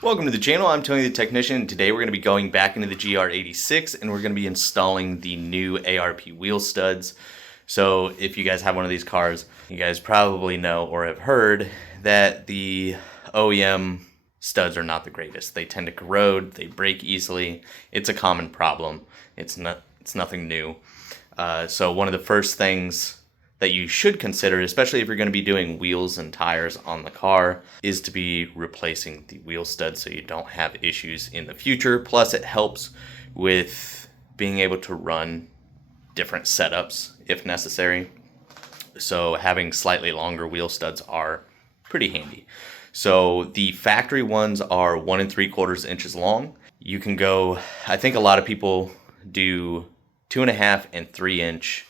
Welcome to the channel. I'm Tony the Technician. Today we're going to be going back into the GR86 and we're going to be installing the new ARP wheel studs. So if you guys have one of these cars, you guys probably know or have heard that the OEM studs are not the greatest. They tend to corrode, they break easily. It's a common problem. It's nothing new. So one of the first things that you should consider, especially if you're going to be doing wheels and tires on the car, is to be replacing the wheel studs so you don't have issues in the future. Plus it helps with being able to run different setups if necessary. So having slightly longer wheel studs are pretty handy. So the factory ones are 1 3/4 inches long. You can go, I think a lot of people do 2.5 and 3-inch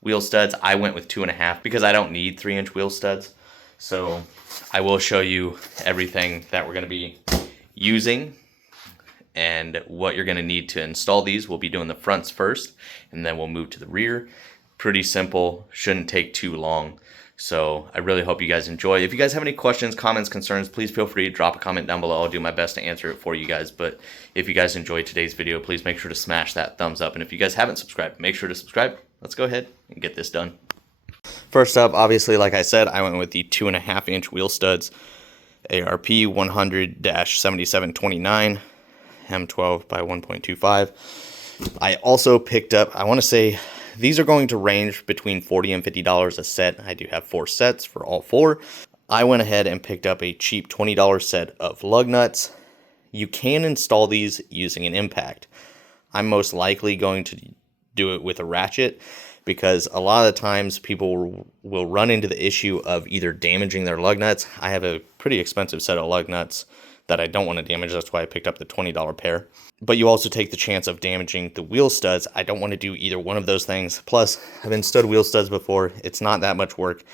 wheel studs. I went with 2.5 because I don't need 3-inch wheel studs. So I will show you everything that we're going to be using and what you're going to need to install these. We'll be doing the fronts first and then we'll move to the rear. Pretty simple, shouldn't take too long. So I really hope you guys enjoy. If you guys have any questions, comments, concerns, please feel free to drop a comment down below. I'll do my best to answer it for you guys. But if you guys enjoyed today's video, please make sure to smash that thumbs up. And if you guys haven't subscribed, make sure to subscribe. Let's go ahead and get this done. First up, obviously, like I said, I went with the 2.5-inch wheel studs, ARP 100-7729, M12 by 1.25. I also picked up, I want to say, these are going to range between $40 and $50 a set. I do have 4 sets for all 4. I went ahead and picked up a cheap $20 set of lug nuts. You can install these using an impact. I'm most likely going to do it with a ratchet because a lot of the times people will run into the issue of either damaging their lug nuts. I have a pretty expensive set of lug nuts that I don't want to damage. That's why I picked up the $20 pair. But you also take the chance of damaging the wheel studs. I don't want to do either one of those things. Plus, I've installed wheel studs before. It's not that much work.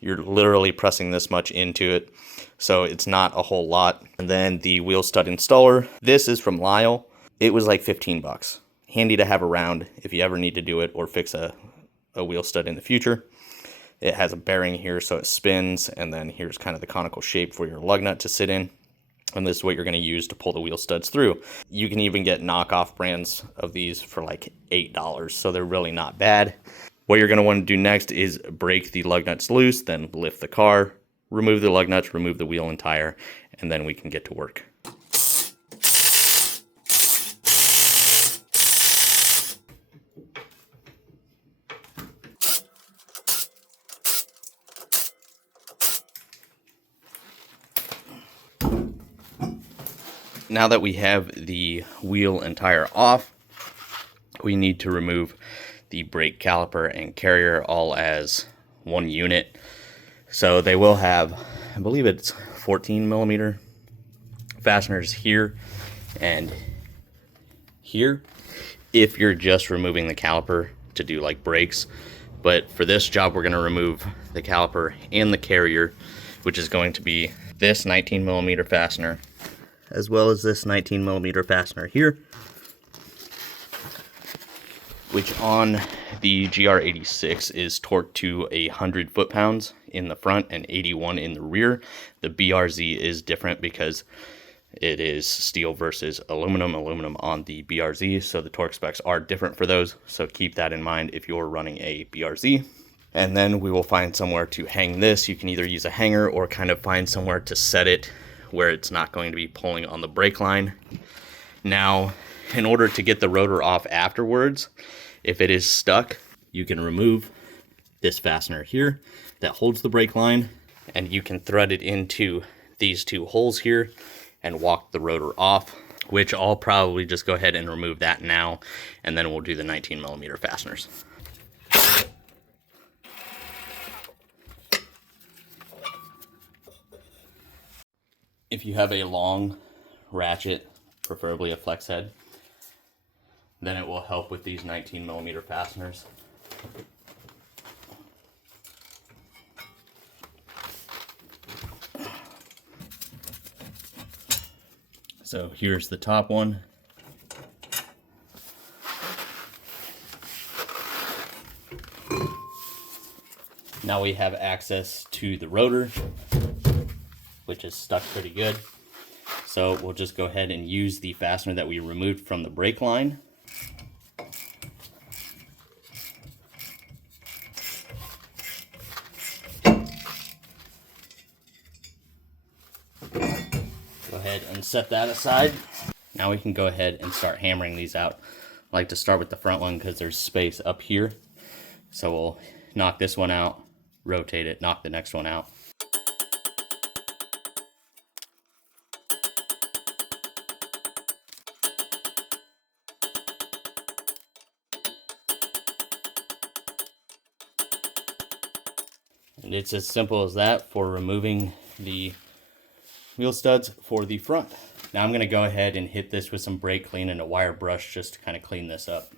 You're literally pressing this much into it. So it's not a whole lot. And then the wheel stud installer. This is from Lyle. It was like 15 bucks. Handy to have around if you ever need to do it or fix a wheel stud in the future. It has a bearing here so it spins. And then here's kind of the conical shape for your lug nut to sit in. And this is what you're going to use to pull the wheel studs through. You can even get knockoff brands of these for like $8, so they're really not bad. What you're going to want to do next is break the lug nuts loose, then lift the car, remove the lug nuts, remove the wheel and tire, and then we can get to work. Now that we have the wheel and tire off, we need to remove the brake caliper and carrier all as one unit. So they will have, I believe it's 14mm fasteners here and here if you're just removing the caliper to do like brakes. But for this job, we're going to remove the caliper and the carrier, which is going to be this 19mm fastener, as well as this 19mm fastener here, which on the GR86 is torqued to 100 foot-pounds in the front and 81 in the rear. The BRZ is different because it is steel versus aluminum on the BRZ, so the torque specs are different for those, so keep that in mind if you're running a BRZ. And then we will find somewhere to hang this. You can either use a hanger or kind of find somewhere to set it where it's not going to be pulling on the brake line. Now, in order to get the rotor off afterwards, if it is stuck, you can remove this fastener here that holds the brake line, and you can thread it into these 2 holes here and walk the rotor off, which I'll probably just go ahead and remove that now, and then we'll do the 19mm fasteners. If you have a long ratchet, preferably a flex head, then it will help with these 19mm fasteners. So here's the top one. Now we have access to the rotor, which is stuck pretty good. So we'll just go ahead and use the fastener that we removed from the brake line. Go ahead and set that aside. Now we can go ahead and start hammering these out. I like to start with the front one because there's space up here. So we'll knock this one out, rotate it, knock the next one out. And it's as simple as that for removing the wheel studs for the front. Now I'm going to go ahead and hit this with some brake clean and a wire brush just to kind of clean this up.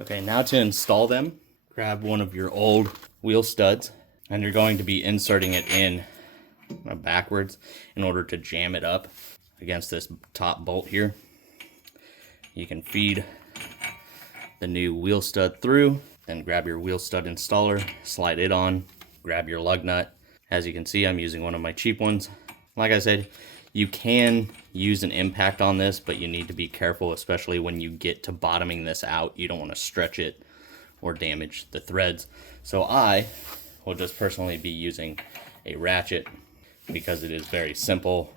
Okay, now to install them, grab one of your old wheel studs and you're going to be inserting it in backwards in order to jam it up against this top bolt here. You can feed the new wheel stud through, then grab your wheel stud installer, slide it on, grab your lug nut. As you can see, I'm using one of my cheap ones. Like I said, you can use an impact on this, but you need to be careful, especially when you get to bottoming this out. You don't want to stretch it or damage the threads. So I will just personally be using a ratchet because it is very simple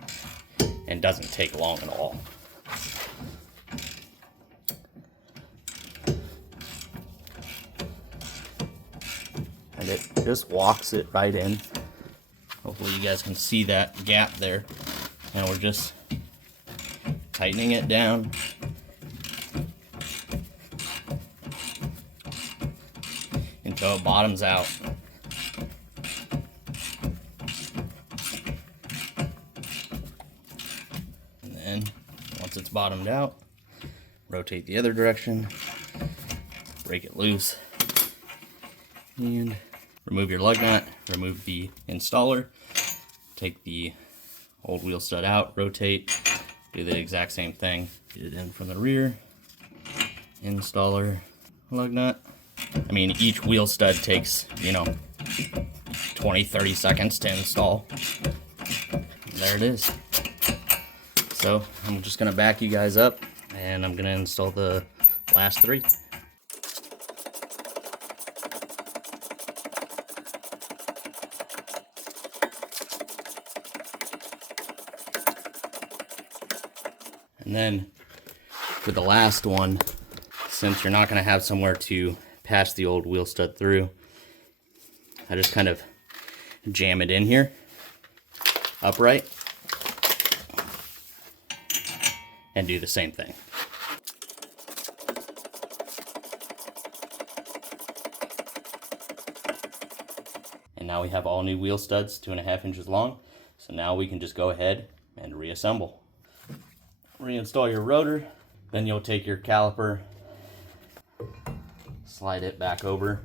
and doesn't take long at all. And it just walks it right in. Hopefully you guys can see that gap there. And we're just tightening it down. Until it bottoms out. And then once it's bottomed out, rotate the other direction, break it loose, and remove your lug nut, remove the installer, take the old wheel stud out, rotate, do the exact same thing. Get it in from the rear, installer, lug nut. I mean, each wheel stud takes, 20-30 seconds to install. There it is. So I'm just gonna back you guys up and I'm gonna install the last three. And then for the last one, since you're not going to have somewhere to pass the old wheel stud through, I just kind of jam it in here, upright, and do the same thing. And now we have all new wheel studs, 2.5 inches long. So now we can just go ahead and reassemble. Reinstall your rotor, then you'll take your caliper, slide it back over.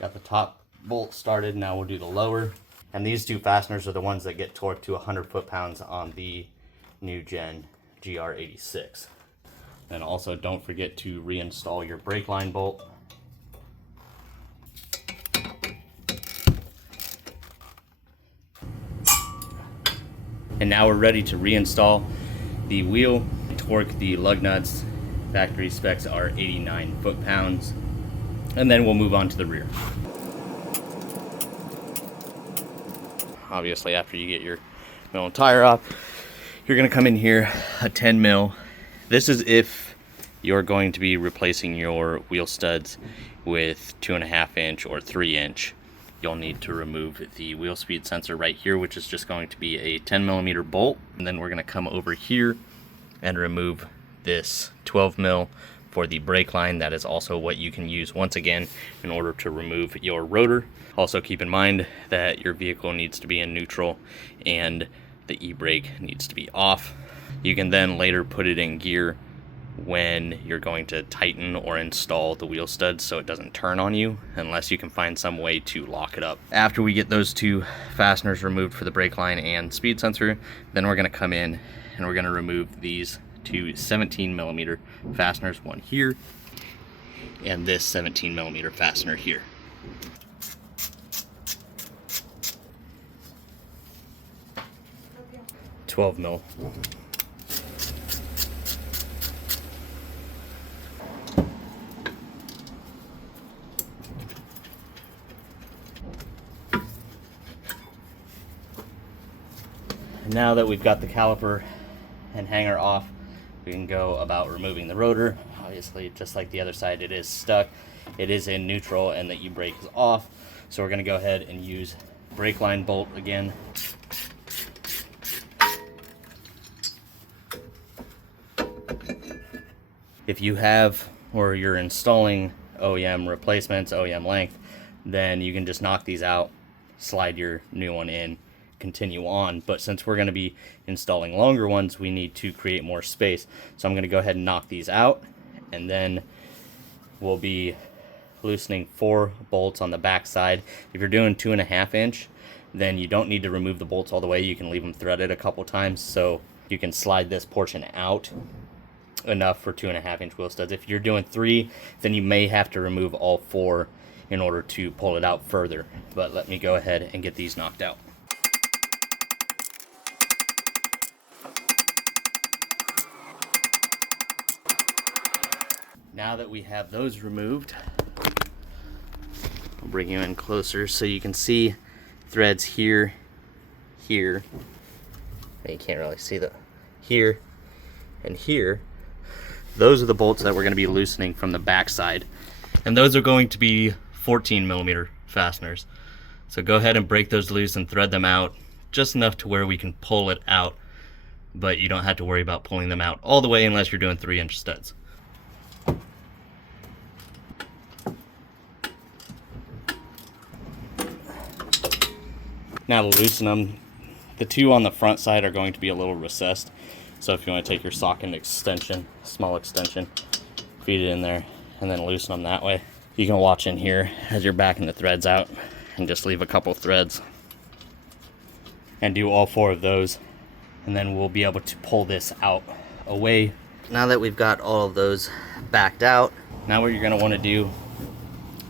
Got the top bolt started, now we'll do the lower. And these two fasteners are the ones that get torqued to 100 foot-pounds on the new gen GR86. And also don't forget to reinstall your brake line bolt. And now we're ready to reinstall the wheel. Torque the lug nuts. Factory specs are 89 foot-pounds. And then we'll move on to the rear. Obviously, after you get your mill and tire off, you're gonna come in here, a 10 mil. This is if you're going to be replacing your wheel studs with 2.5 inch or 3 inch. You'll need to remove the wheel speed sensor right here, which is just going to be a 10 millimeter bolt. And then we're going to come over here and remove this 12 mil for the brake line. That is also what you can use once again in order to remove your rotor. Also keep in mind that your vehicle needs to be in neutral and the e-brake needs to be off. You can then later put it in gear when you're going to tighten or install the wheel studs so it doesn't turn on you, unless you can find some way to lock it up. After we get those two fasteners removed for the brake line and speed sensor, then we're going to come in and we're going to remove these two 17 millimeter fasteners, one here and this 17 millimeter fastener here. 12 mil. Now that we've got the caliper and hanger off, we can go about removing the rotor. Obviously, just like the other side, it is stuck. It is in neutral and the e-brake is off. So we're gonna go ahead and use brake line bolt again. If you have, or you're installing OEM replacements, OEM length, then you can just knock these out, slide your new one in, continue on. But since we're going to be installing longer ones, we need to create more space. So I'm going to go ahead and knock these out, and then we'll be loosening 4 bolts on the back side. If you're doing 2.5 inch, then you don't need to remove the bolts all the way. You can leave them threaded a couple times, so you can slide this portion out enough for 2.5 inch wheel studs. If you're doing 3, then you may have to remove all 4 in order to pull it out further. But let me go ahead and get these knocked out. Now that we have those removed, I'll bring you in closer so you can see threads here, here. You can't really see the here and here. Those are the bolts that we're going to be loosening from the back side, and those are going to be 14 millimeter fasteners. So go ahead and break those loose and thread them out just enough to where we can pull it out, but you don't have to worry about pulling them out all the way unless you're doing 3-inch studs. Now to loosen them, the 2 on the front side are going to be a little recessed. So if you want to take your socket extension, small extension, feed it in there, and then loosen them that way. You can watch in here as you're backing the threads out and just leave a couple threads. And do all 4 of those, and then we'll be able to pull this out away. Now that we've got all of those backed out, now what you're going to want to do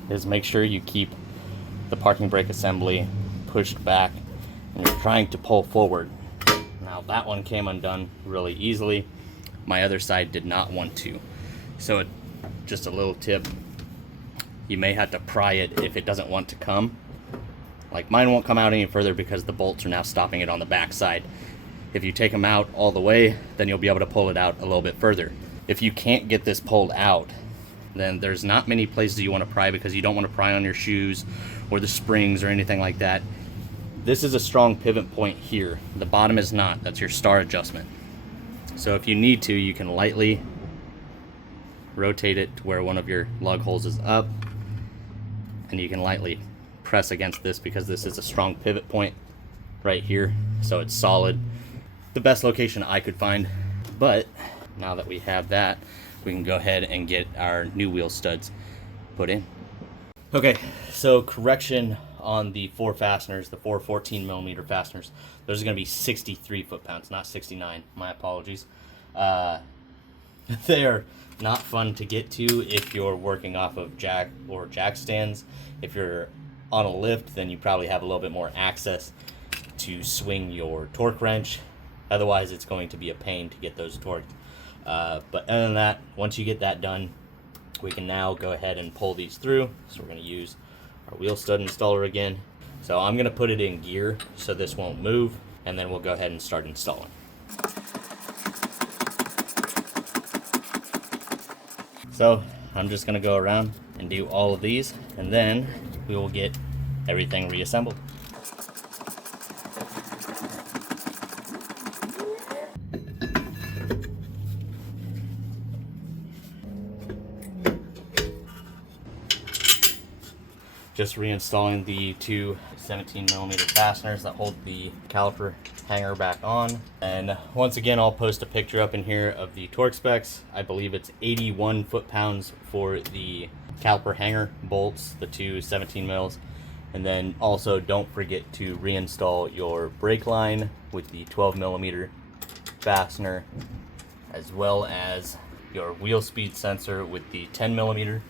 is make sure you keep the parking brake assembly pushed back and you're trying to pull forward. Now that one came undone really easily. My other side did not want to. So just a little tip, you may have to pry it if it doesn't want to come. Like mine won't come out any further because the bolts are now stopping it on the back side. If you take them out all the way, then you'll be able to pull it out a little bit further. If you can't get this pulled out, then there's not many places you want to pry because you don't want to pry on your shoes or the springs or anything like that. This is a strong pivot point here. The bottom is not. That's your star adjustment. So if you need to, you can lightly rotate it to where one of your lug holes is up, and you can lightly press against this because this is a strong pivot point right here, so it's solid. The best location I could find. But now that we have that, we can go ahead and get our new wheel studs put in. Okay, so correction on the 4 fasteners, the 4 14 millimeter fasteners. Those are going to be 63 foot-pounds, not 69. My apologies. They are not fun to get to if you're working off of jack or jack stands. If you're on a lift, then you probably have a little bit more access to swing your torque wrench. Otherwise, it's going to be a pain to get those torqued. But other than that, once you get that done, we can now go ahead and pull these through. So we're going to use our wheel stud installer again. So I'm going to put it in gear so this won't move, and then we'll go ahead and start installing. So I'm just going to go around and do all of these, and then we will get everything reassembled. Just reinstalling the 2 17 millimeter fasteners that hold the caliper hanger back on. And once again, I'll post a picture up in here of the torque specs. I believe it's 81 foot-pounds for the caliper hanger bolts, the 2 17 mils. And then also don't forget to reinstall your brake line with the 12 millimeter fastener, as well as your wheel speed sensor with the 10 millimeter.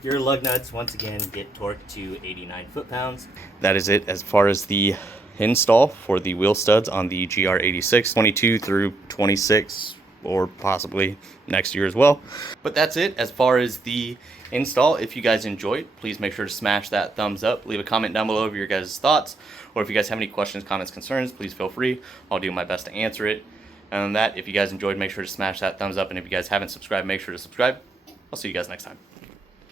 Your lug nuts, once again, get torqued to 89 foot-pounds. That is it as far as the install for the wheel studs on the GR86 22 through 26, or possibly next year as well. But that's it as far as the install. If you guys enjoyed, please make sure to smash that thumbs up. Leave a comment down below of your guys' thoughts, or if you guys have any questions, comments, concerns, please feel free. I'll do my best to answer it. And on that, if you guys enjoyed, make sure to smash that thumbs up, and if you guys haven't subscribed, make sure to subscribe. I'll see you guys next time.